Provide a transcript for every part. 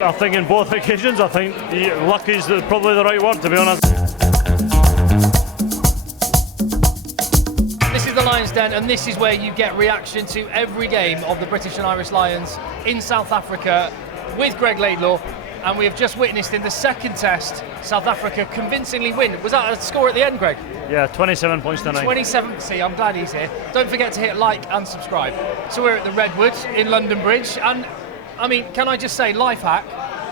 I think in both occasions, I think luck is probably the right word, to be honest. This is the Lions Den, and this is where you get reaction to every game of the British and Irish Lions in South Africa with Greig Laidlaw. And we have just witnessed in the second test, South Africa convincingly win. Was that a score at the end, Greig? Yeah, 27 points to 9. 27, see, I'm glad he's here. Don't forget to hit like and subscribe. So we're at the Redwood in London Bridge, and I mean, can I just say, life hack,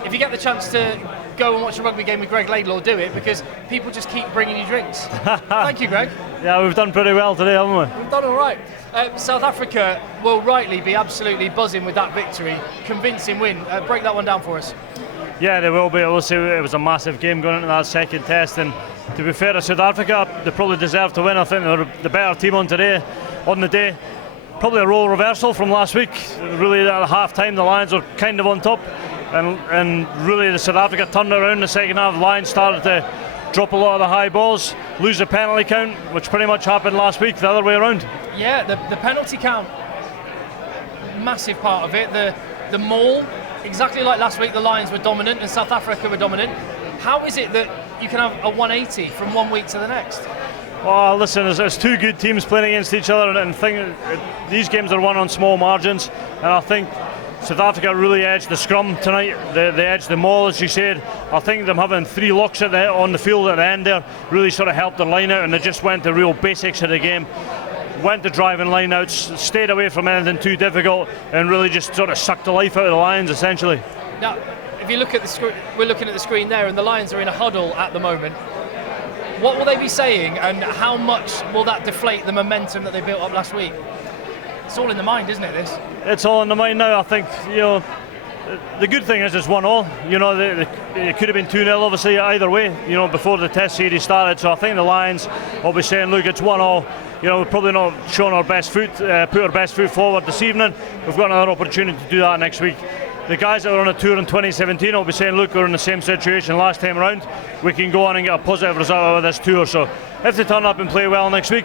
if you get the chance to go and watch a rugby game with Greig Laidlaw, do it, because people just keep bringing you drinks. Thank you, Greig. Yeah, we've done pretty well today, haven't we? We've done all right. South Africa will rightly be absolutely buzzing with that victory. Convincing win. Break that one down for us. Yeah, they will be. Obviously, it was a massive game going into that second test, and to be fair to South Africa, they probably deserved to win. I think they were the better team on the day. Probably a role reversal from last week. Really, at half-time, the Lions were kind of on top, and really the South Africa turned around in the second half. The Lions started to drop a lot of the high balls, lose the penalty count, which pretty much happened last week, the other way around. Yeah, the penalty count, massive part of it. The maul, exactly like last week, the Lions were dominant and South Africa were dominant. How is it that you can have a 180 from 1 week to the next? Well, listen, there's two good teams playing against each other, and these games are won on small margins, and I think South Africa really edged the scrum tonight. They edged the maul, as you said. I think them having 3 locks on the field at the end there really sort of helped their line out, and they just went to real basics of the game. Went to driving line outs, stayed away from anything too difficult, and really just sort of sucked the life out of the Lions, essentially. Now, if you look at the screen, we're looking at the screen there, and the Lions are in a huddle at the moment. What will they be saying, and how much will that deflate the momentum that they built up last week? It's all in the mind, isn't it, this? It's all in the mind now. I think, the good thing is it's 1-1. It could have been 2-0, obviously, either way, before the test series started. So I think the Lions will be saying, look, it's 1-1. We're probably not showing our best foot, put our best foot forward this evening. We've got another opportunity to do that next week. The guys that were on a tour in 2017 will be saying, look, we're in the same situation last time around. We can go on and get a positive result out of this tour. So if they turn up and play well next week,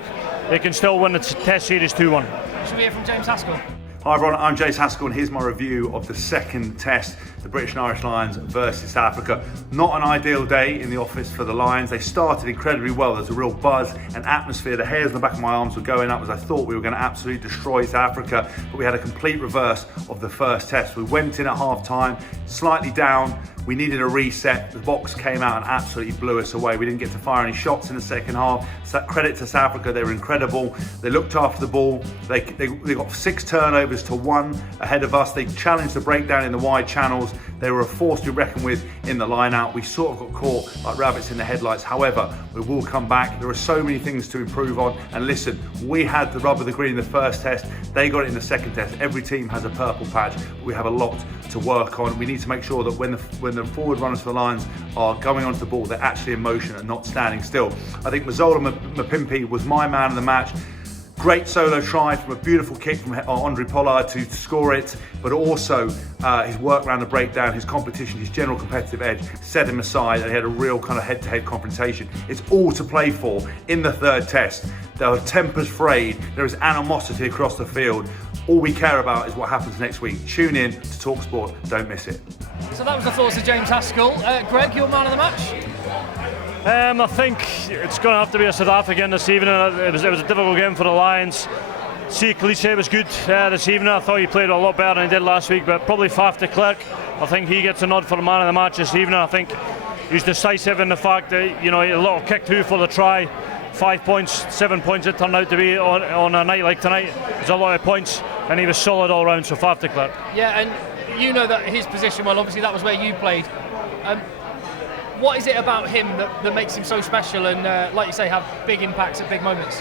they can still win the test series 2-1. Should we hear from James Haskell? Hi everyone, I'm James Haskell, and here's my review of the second test, the British and Irish Lions versus South Africa. Not an ideal day in the office for the Lions. They started incredibly well. There's a real buzz and atmosphere. The hairs on the back of my arms were going up as I thought we were going to absolutely destroy South Africa, but we had a complete reverse of the first test. We went in at half time, slightly down. We needed a reset. The Boks came out and absolutely blew us away. We didn't get to fire any shots in the second half. So credit to South Africa, they were incredible. They looked after the ball. They got 6 turnovers to 1 ahead of us. They challenged the breakdown in the wide channels. They were a force to be reckoned with in the line out. We sort of got caught like rabbits in the headlights. However, we will come back. There are so many things to improve on. And listen, we had the rub of the green in the first test. They got it in the second test. Every team has a purple patch. We have a lot to work on. We need to make sure that when the forward runners for the Lions are going onto the ball, they're actually in motion and not standing still. I think Mazola Mapimpi was my man of the match. Great solo try from a beautiful kick from Andre Pollard to score it, but also his work around the breakdown, his competition, his general competitive edge set him aside, and he had a real kind of head-to-head confrontation. It's all to play for in the third test. There are tempers frayed, there is animosity across the field. All we care about is what happens next week. Tune in to talkSPORT, don't miss it. So that was the thoughts of James Haskell. Greig, your man of the match? I think it's going to have to be a South African this evening. It was a difficult game for the Lions. Cliche was good this evening. I thought he played a lot better than he did last week, but probably Faf de Klerk. I think he gets a nod for the man of the match this evening. I think he's decisive in the fact that, a little kick too for the try. 5 points, 7 points it turned out to be on a night like tonight. There's a lot of points, and he was solid all round, so Faf de Klerk. Yeah, and you know that his position, well, obviously that was where you played. What is it about him that makes him so special and, like you say, have big impacts at big moments?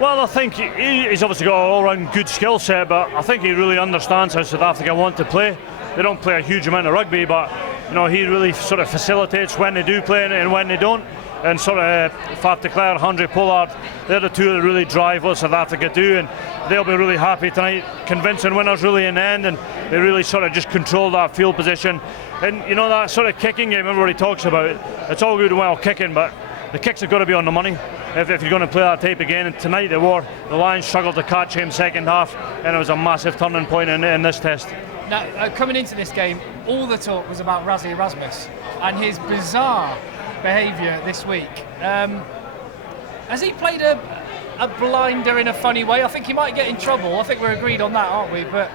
Well, I think he's obviously got an all-round good skill set, but I think he really understands how South Africa want to play. They don't play a huge amount of rugby, but he really sort of facilitates when they do play and when they don't. And sort of Faf de Klerk, Andre Pollard, they're the two that really drive what South Africa do, and they'll be really happy tonight. Convincing winners really in the end, and they really sort of just control that field position. And that sort of kicking game everybody talks about, it's all good and well kicking, but the kicks have got to be on the money if you're going to play that tape again. And tonight they were. The Lions struggled to catch him second half, and it was a massive turning point in this test. Now, coming into this game, all the talk was about Rassie Erasmus and his bizarre behaviour this week. Has he played a blinder in a funny way? I think he might get in trouble. I think we're agreed on that, aren't we? But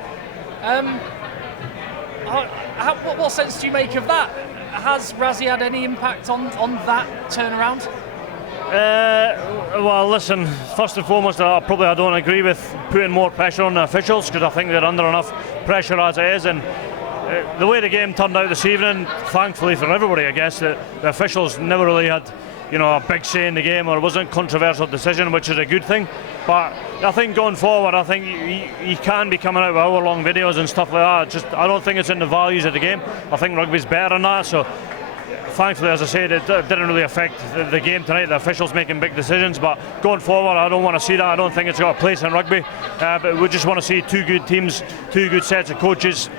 what sense do you make of that? Has Rassie had any impact on that turnaround? Well, listen, first and foremost, I don't agree with putting more pressure on the officials, because I think they're under enough pressure as it is. And the way the game turned out this evening, thankfully for everybody, I guess, that the officials never really had, a big say in the game, or it wasn't a controversial decision, which is a good thing. But I think going forward, I think you can be coming out with hour-long videos and stuff like that. I don't think it's in the values of the game. I think rugby's better than that. So thankfully, as I said, it didn't really affect the game tonight, the officials making big decisions. But going forward, I don't want to see that. I don't think it's got a place in rugby. But we just want to see two good teams, two good sets of coaches,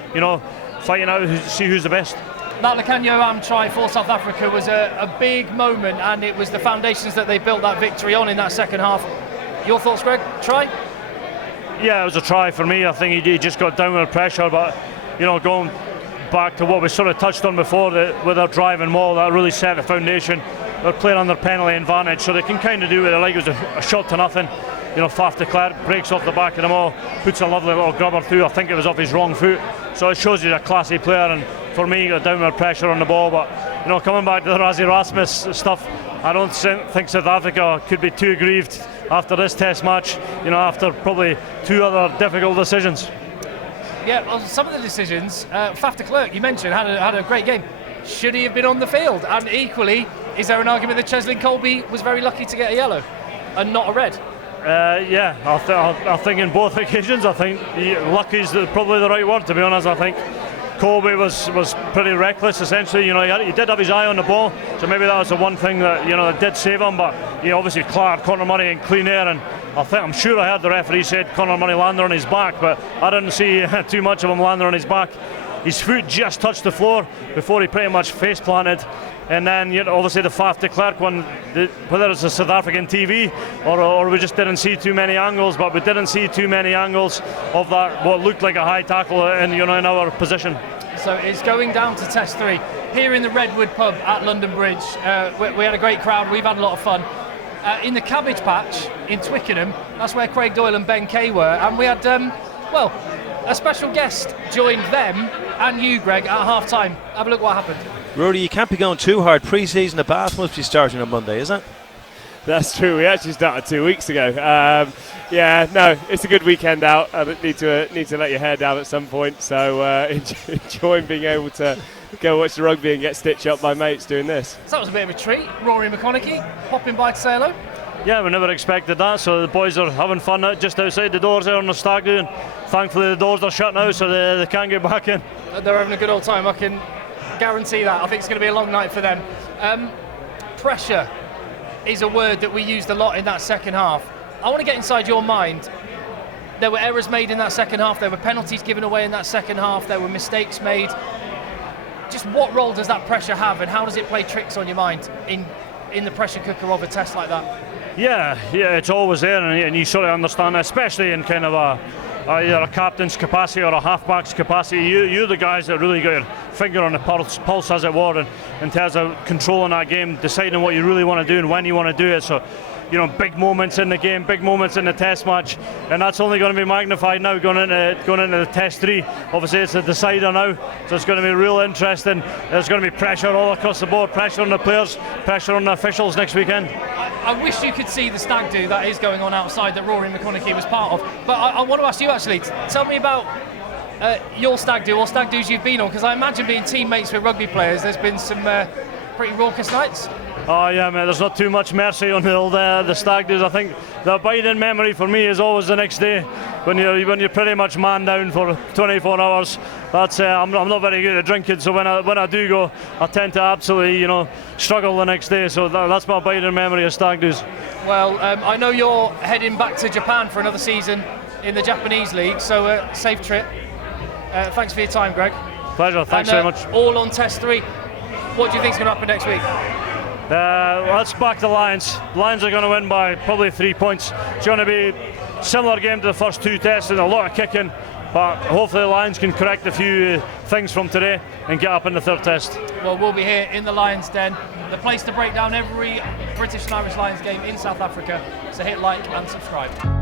fighting out, see who's the best. That Lekanyo try for South Africa was a big moment, and it was the foundations that they built that victory on in that second half. Your thoughts, Greig? Try? Yeah, it was a try for me. I think he just got downward pressure, but going back to what we sort of touched on before, with their drive and maul, that really set the foundation. They're playing under penalty advantage, so they can kind of do what they like. It was a shot to nothing. Faf de Klerk breaks off the back of the maul, puts a lovely little grubber through. I think it was off his wrong foot, so it shows he's a classy player. And for me, he got downward pressure on the ball. But coming back to the Rassie Erasmus stuff, I don't think South Africa could be too aggrieved after this test match, after probably two other difficult decisions. Yeah, well, some of the decisions, Faf de Klerk, you mentioned, had a great game. Should he have been on the field? And equally, is there an argument that Cheslin Colby was very lucky to get a yellow and not a red? Yeah, I think in both occasions, I think lucky is probably the right word, to be honest. I think Colby was pretty reckless, essentially. He did have his eye on the ball, so maybe that was the one thing that that did save him. But he obviously cleared Conor Murray in clean air, and I'm sure I heard the referee said Conor Murray landed on his back, but I didn't see too much of him landing on his back. His foot just touched the floor before he pretty much face planted. And then obviously the Faf de Klerk one, whether it's a South African TV or we just didn't see too many angles, but we didn't see too many angles of that, what looked like a high tackle in our position. So it's going down to test 3 here in the Redwood pub at London Bridge. We had a great crowd, we've had a lot of fun. In the Cabbage Patch in Twickenham, that's where Craig Doyle and Ben Kay were, and we had a special guest joined them and you, Greig, at half time. Have a look what happened. Rory, you can't be going too hard. Pre-season, the Bath must be starting on Monday, isn't it? That's true. We actually started 2 weeks ago. It's a good weekend out. I need to let your hair down at some point. So enjoying being able to go watch the rugby and get stitched up by mates doing this. So that was a bit of a treat. Rory McConaughey popping by to say hello. Yeah, we never expected that. So the boys are having fun out just outside the doors there on the stag do, and thankfully the doors are shut now, so they can't get back in. They're having a good old time. I can guarantee that. I think it's going to be a long night for them. Pressure is a word that we used a lot in that second half. I want to get inside your mind. There were errors made in that second half. There were penalties given away in that second half. There were mistakes made. Just what role does that pressure have, and how does it play tricks on your mind in the pressure cooker of a test like that? Yeah, it's always there, and you sort of understand that, especially in kind of either a captain's capacity or a halfback's capacity. You're the guys that really got your finger on the pulse, as it were, in terms of controlling that game, deciding what you really want to do and when you want to do it. So, big moments in the game, big moments in the test match, and that's only going to be magnified now going into the test 3. Obviously, it's a decider now, so it's going to be real interesting. There's going to be pressure all across the board, pressure on the players, pressure on the officials next weekend. I wish you could see the stag do that is going on outside that Rory McConaughey was part of. But I want to ask you actually, tell me about your stag do or stag do's you've been on, because I imagine being teammates with rugby players, there's been some pretty raucous nights. Oh yeah, mate, there's not too much mercy on the stag do's. I think the abiding memory for me is always the next day when you're pretty much man down for 24 hours. That's I'm not very good at drinking, so when I do go, I tend to absolutely struggle the next day. So that's my abiding memory of stag do's. Well, I know you're heading back to Japan for another season in the Japanese league, so safe trip. Thanks for your time, Greig. Pleasure. Thanks very much. All on test 3. What do you think's going to happen next week? Let's back the Lions. Lions are going to win by probably 3 points. It's going to be a similar game to the first 2 tests, and a lot of kicking, But hopefully the Lions can correct a few things from today and get up in the third test. Well, we'll be here in the Lions Den, the place to break down every British and Irish Lions game in South Africa. So hit like and subscribe.